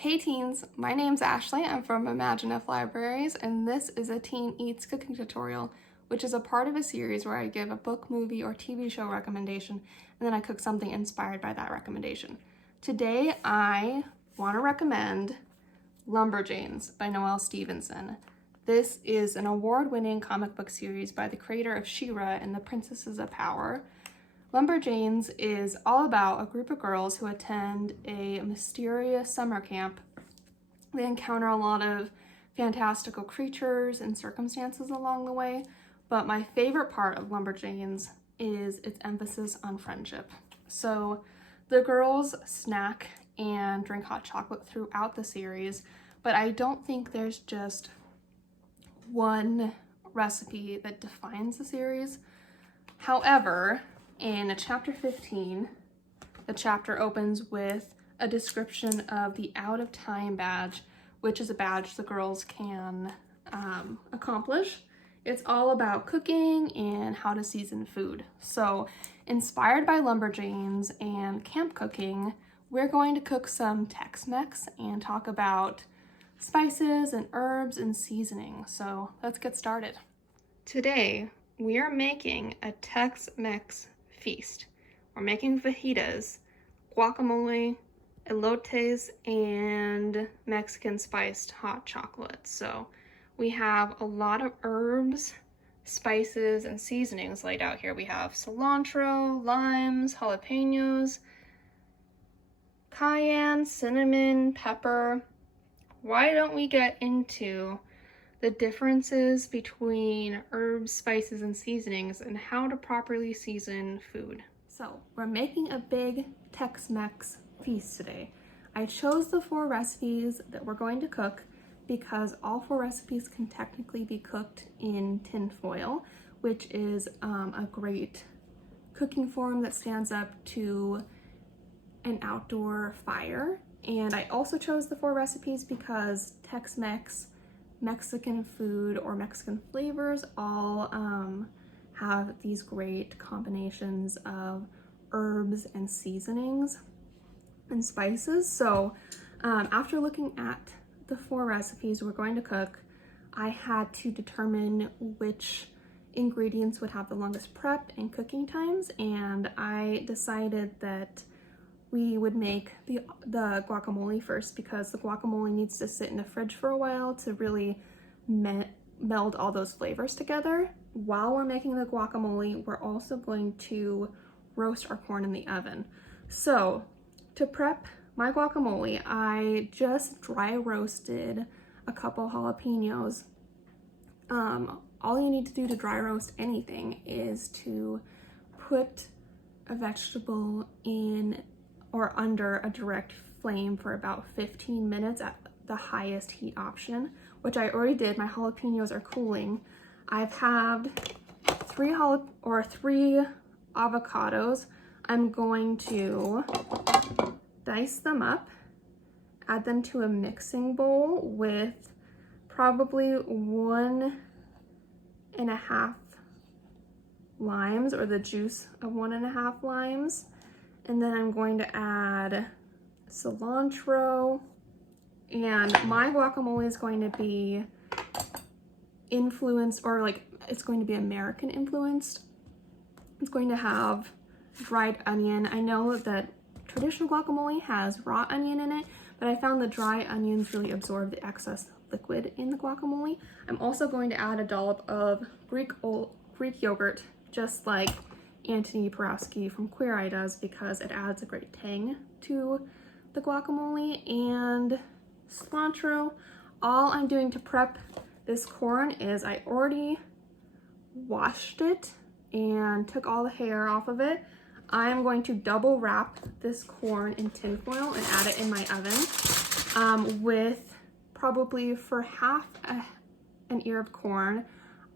Hey teens, my name's Ashley. I'm from ImagineIF Libraries, and this is a Teen Eats cooking tutorial, which is a part of a series where I give a book, movie, or TV show recommendation, and then I cook something inspired by that recommendation. Today, I want to recommend Lumberjanes by Noel Stevenson. This is an award-winning comic book series by the creator of She-Ra and the Princesses of Power. Lumberjanes is all about a group of girls who attend a mysterious summer camp. They encounter a lot of fantastical creatures and circumstances along the way, but my favorite part of Lumberjanes is its emphasis on friendship. So the girls snack and drink hot chocolate throughout the series, but I don't think there's just one recipe that defines the series. However, in chapter 15, the chapter opens with a description of the Out of Time badge, which is a badge the girls can accomplish. It's all about cooking and how to season food. So, inspired by Lumberjanes and camp cooking, we're going to cook some Tex-Mex and talk about spices and herbs and seasoning. So, let's get started. Today, we are making a Tex-Mex feast. We're making fajitas, guacamole, elotes, and Mexican spiced hot chocolate. So we have a lot of herbs, spices, and seasonings laid out here. We have cilantro, limes, jalapenos, cayenne, cinnamon, pepper. Why don't we get into the differences between herbs, spices, and seasonings and how to properly season food. So we're making a big Tex-Mex feast today. I chose the 4 recipes that we're going to cook because all 4 recipes can technically be cooked in tin foil, which is a great cooking form that stands up to an outdoor fire. And I also chose the 4 recipes because Tex-Mex, Mexican food, or Mexican flavors all have these great combinations of herbs and seasonings and spices. So after looking at the 4 recipes we're going to cook, I had to determine which ingredients would have the longest prep and cooking times, and I decided that we would make the guacamole first because the guacamole needs to sit in the fridge for a while to really meld all those flavors together. While we're making the guacamole, we're also going to roast our corn in the oven. So to prep my guacamole, I just dry roasted a couple jalapenos. All you need to do to dry roast anything is to put a vegetable in or under a direct flame for about 15 minutes at the highest heat option, which I already did. My jalapenos are cooling. I've had 3 avocados. I'm going to dice them up, add them to a mixing bowl with probably 1.5 limes, or the juice of 1.5 limes. And then I'm going to add cilantro, and my guacamole is going to be influenced, or like it's going to be American influenced. It's going to have dried onion. I know that traditional guacamole has raw onion in it, but I found the dry onions really absorb the excess liquid in the guacamole. I'm also going to add a dollop of Greek yogurt, just like Anthony Porowski from Queer Eye does, because it adds a great tang to the guacamole, and cilantro. All I'm doing to prep this corn is I already washed it and took all the hair off of it. I'm going to double wrap this corn in tin foil and add it in my oven with probably for half an ear of corn.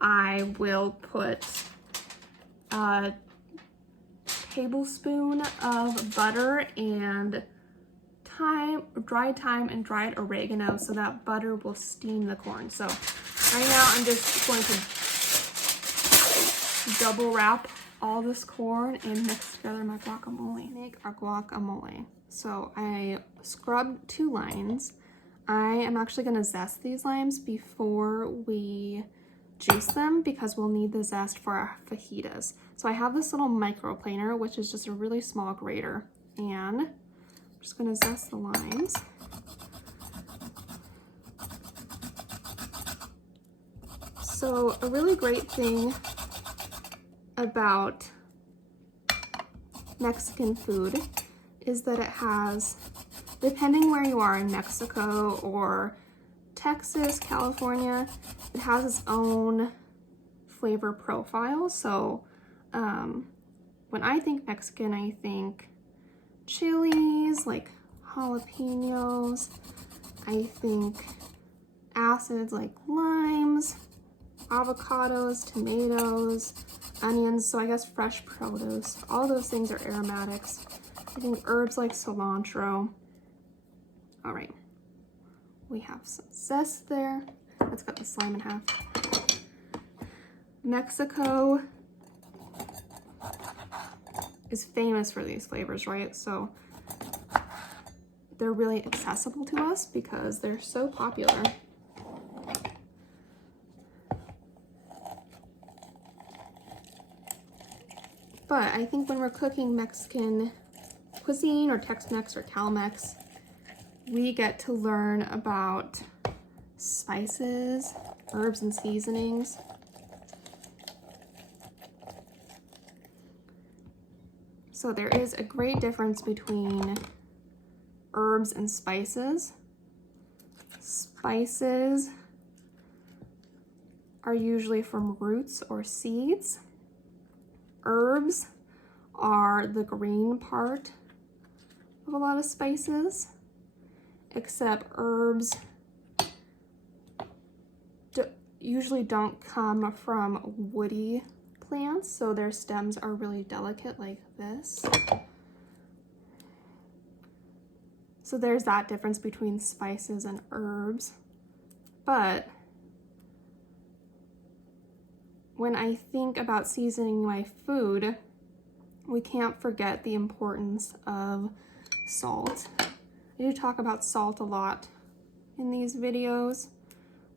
I will put a tablespoon of butter and dried thyme and dried oregano so that butter will steam the corn. So right now I'm just going to double wrap all this corn and mix together my guacamole. Make our guacamole. So I scrubbed 2 limes. I am actually going to zest these limes before we juice them because we'll need the zest for our fajitas. So I have this little microplaner, which is just a really small grater, and I'm just going to zest the limes. So a really great thing about Mexican food is that it has, depending where you are in Mexico or Texas, California, it has its own flavor profile. So when I think Mexican, I think chilies, like jalapenos. I think acids like limes, avocados, tomatoes, onions. So I guess fresh produce. All those things are aromatics. I think herbs like cilantro. All right, we have some zest there. Let's cut the slime in half. Mexico is famous for these flavors, right? So they're really accessible to us because they're so popular. But I think when we're cooking Mexican cuisine or Tex-Mex or Cal-Mex, we get to learn about spices, herbs, and seasonings. So there is a great difference between herbs and spices. Spices are usually from roots or seeds. Herbs are the green part of a lot of spices, except herbs usually don't come from woody plants, so their stems are really delicate like this. So there's that difference between spices and herbs. But when I think about seasoning my food, we can't forget the importance of salt. I do talk about salt a lot in these videos.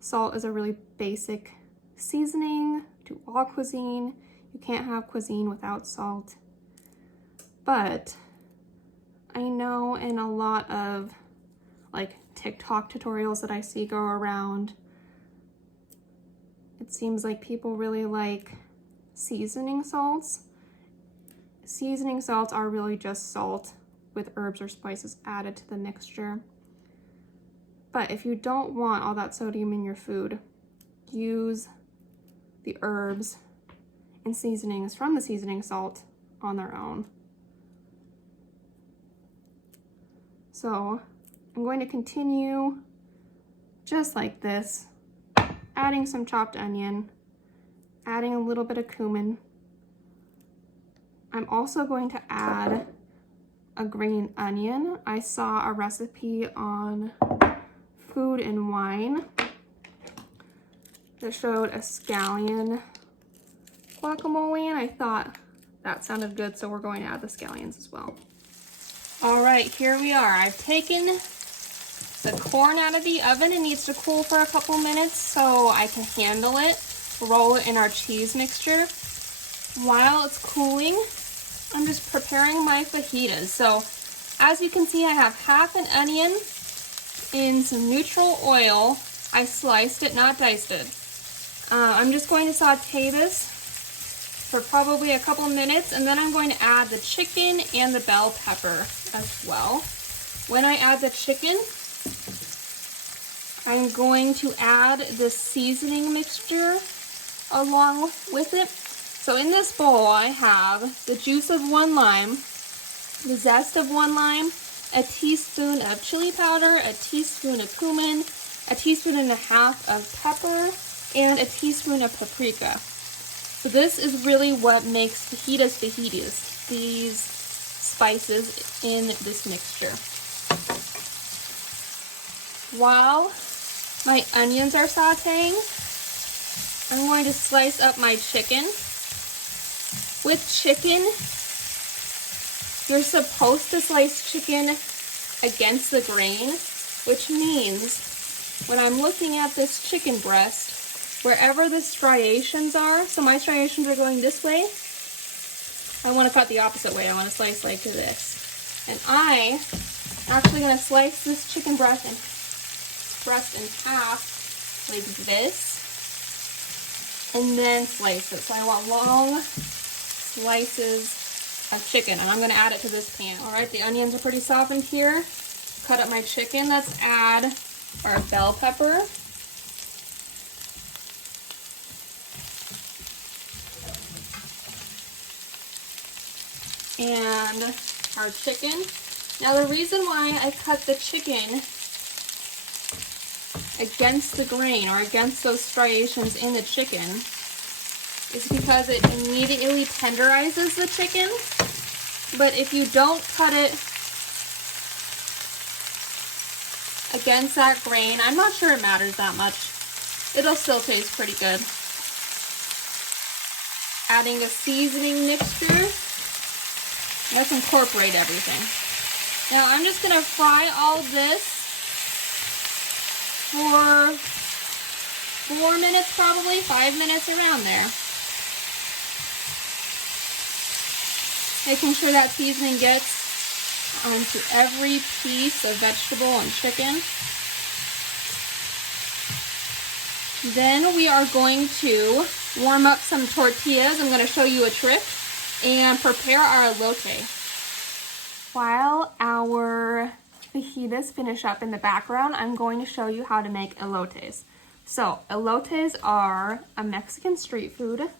Salt is a really basic seasoning to all cuisine. You can't have cuisine without salt. But I know in a lot of like TikTok tutorials that I see go around, it seems like people really like seasoning salts. Seasoning salts are really just salt with herbs or spices added to the mixture. But if you don't want all that sodium in your food, use the herbs and seasonings from the seasoning salt on their own. So I'm going to continue just like this, adding some chopped onion, adding a little bit of cumin. I'm also going to add a green onion. I saw a recipe on Food and Wine that showed a scallion guacamole, and I thought that sounded good, so we're going to add the scallions as well. All right, here we are. I've taken the corn out of the oven. It needs to cool for a couple minutes so I can handle it, roll it in our cheese mixture. While it's cooling, I'm just preparing my fajitas. So as you can see, I have half an onion in some neutral oil. I sliced it, not diced it. I'm just going to saute this for probably a couple minutes, and then I'm going to add the chicken and the bell pepper as well. When I add the chicken, I'm going to add the seasoning mixture along with it. So in this bowl, I have the juice of 1 lime, the zest of 1 lime, a teaspoon of chili powder, a teaspoon of cumin, a teaspoon and a half of pepper, and a teaspoon of paprika. So this is really what makes fajitas fajitas, these spices in this mixture. While my onions are sauteing, I'm going to slice up my chicken. With chicken, You're supposed to slice chicken against the grain, which means when I'm looking at this chicken breast, wherever the striations are, so my striations are going this way, I want to cut the opposite way. I want to slice like this. And I'm actually going to slice this chicken breast in half like this, and then slice it. So I want long slices of chicken, and I'm going to add it to this pan. All right, the onions are pretty softened here. Cut up my chicken. Let's add our bell pepper. And our chicken. Now the reason why I cut the chicken against the grain or against those striations in the chicken is because it immediately tenderizes the chicken. But if you don't cut it against that grain, I'm not sure it matters that much. It'll still taste pretty good. Adding a seasoning mixture. Let's incorporate everything. Now I'm just gonna fry all this for 4 minutes, probably 5 minutes, around there. Making sure that seasoning gets onto every piece of vegetable and chicken. Then we are going to warm up some tortillas. I'm going to show you a trick, and prepare our elote. While our fajitas finish up in the background, I'm going to show you how to make elotes. So elotes are a Mexican street food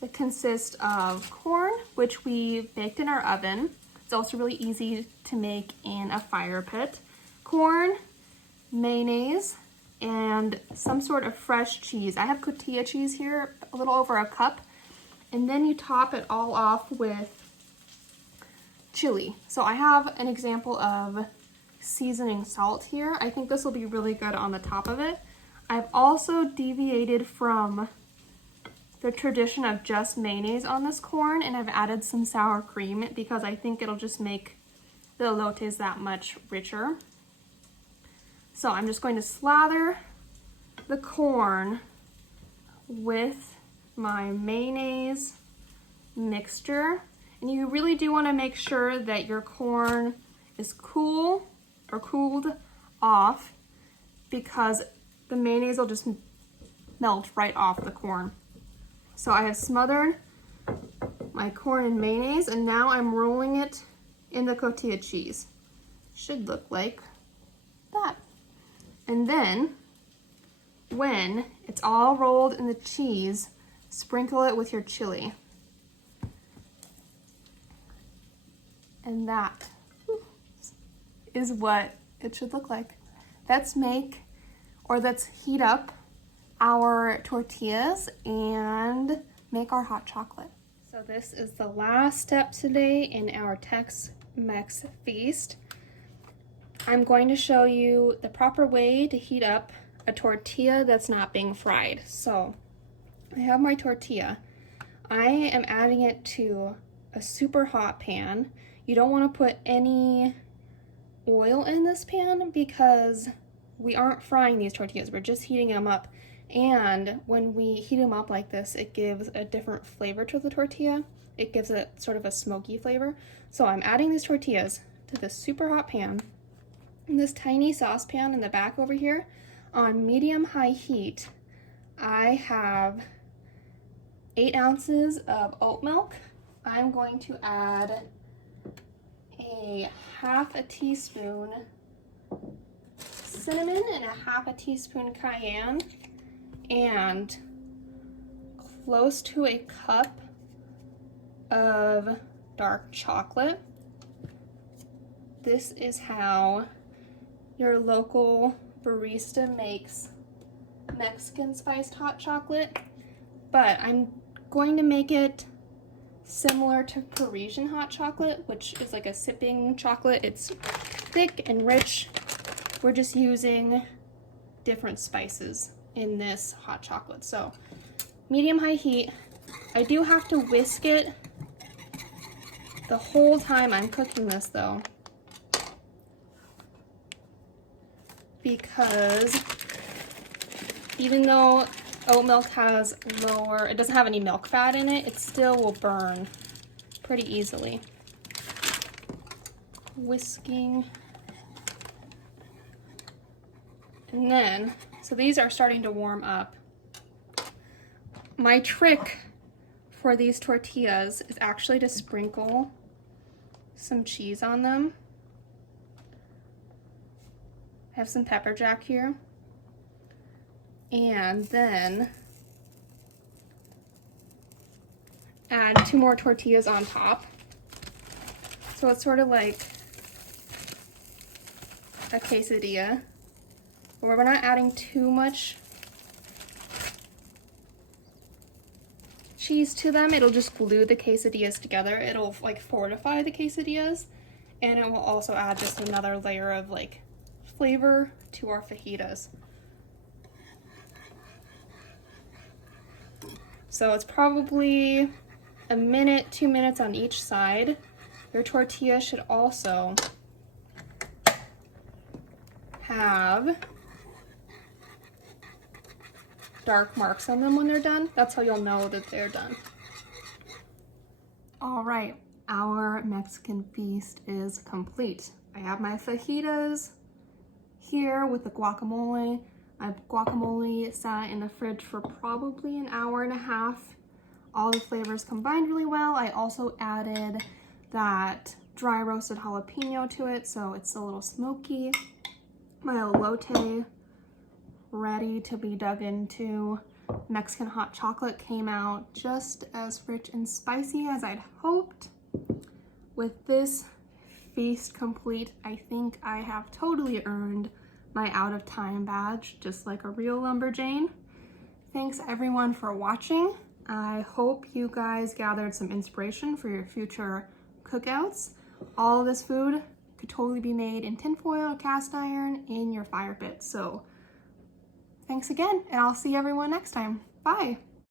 that consists of corn, which we baked in our oven. It's also really easy to make in a fire pit. Corn, mayonnaise, and some sort of fresh cheese. I have cotija cheese here, a little over a cup. And then you top it all off with chili. So I have an example of seasoning salt here. I think this will be really good on the top of it. I've also deviated from the tradition of just mayonnaise on this corn, and I've added some sour cream because I think it'll just make the elotes that much richer. So I'm just going to slather the corn with my mayonnaise mixture. And you really do want to make sure that your corn is cool or cooled off, because the mayonnaise will just melt right off the corn. So I have smothered my corn in mayonnaise, and now I'm rolling it in the cotija cheese. Should look like that. And then when it's all rolled in the cheese, sprinkle it with your chili. And that is what it should look like. Let's heat up our tortillas and make our hot chocolate. So this is the last step today in our Tex-Mex Feast. I'm going to show you the proper way to heat up a tortilla that's not being fried. So I have my tortilla. I am adding it to a super hot pan. You don't want to put any oil in this pan because we aren't frying these tortillas. We're just heating them up. And when we heat them up like this, it gives a different flavor to the tortilla. It gives it sort of a smoky flavor. So I'm adding these tortillas to this super hot pan. In this tiny saucepan in the back over here, on medium-high heat, I have 8 ounces of oat milk. I'm going to add a half a teaspoon cinnamon and a half a teaspoon cayenne, and close to a cup of dark chocolate. This is how your local barista makes Mexican spiced hot chocolate, but I'm going to make it similar to Parisian hot chocolate, which is like a sipping chocolate. It's thick and rich. We're just using different spices in this hot chocolate. So medium-high heat. I do have to whisk it The whole time I'm cooking this though, because even though oat milk has lower, it doesn't have any milk fat in it, it still will burn pretty easily. Whisking. And then, so these are starting to warm up. My trick for these tortillas is actually to sprinkle some cheese on them. I have some pepper jack here. And then add 2 more tortillas on top. So it's sort of like a quesadilla, but we're not adding too much cheese to them. It'll just glue the quesadillas together. It'll like fortify the quesadillas, and it will also add just another layer of like flavor to our fajitas. So it's probably a minute, 2 minutes on each side. Your tortilla should also have dark marks on them when they're done. That's how you'll know that they're done. All right, our Mexican feast is complete. I have my fajitas here with the guacamole. My guacamole sat in the fridge for probably an hour and a half. All the flavors combined really well. I also added that dry roasted jalapeno to it, so it's a little smoky. My elote ready to be dug into. Mexican hot chocolate came out just as rich and spicy as I'd hoped. With this feast complete, I think I have totally earned my out of time badge, just like a real Lumberjane. Thanks everyone for watching. I hope you guys gathered some inspiration for your future cookouts. All of this food could totally be made in tinfoil or cast iron in your fire pit. So thanks again, and I'll see everyone next time. Bye.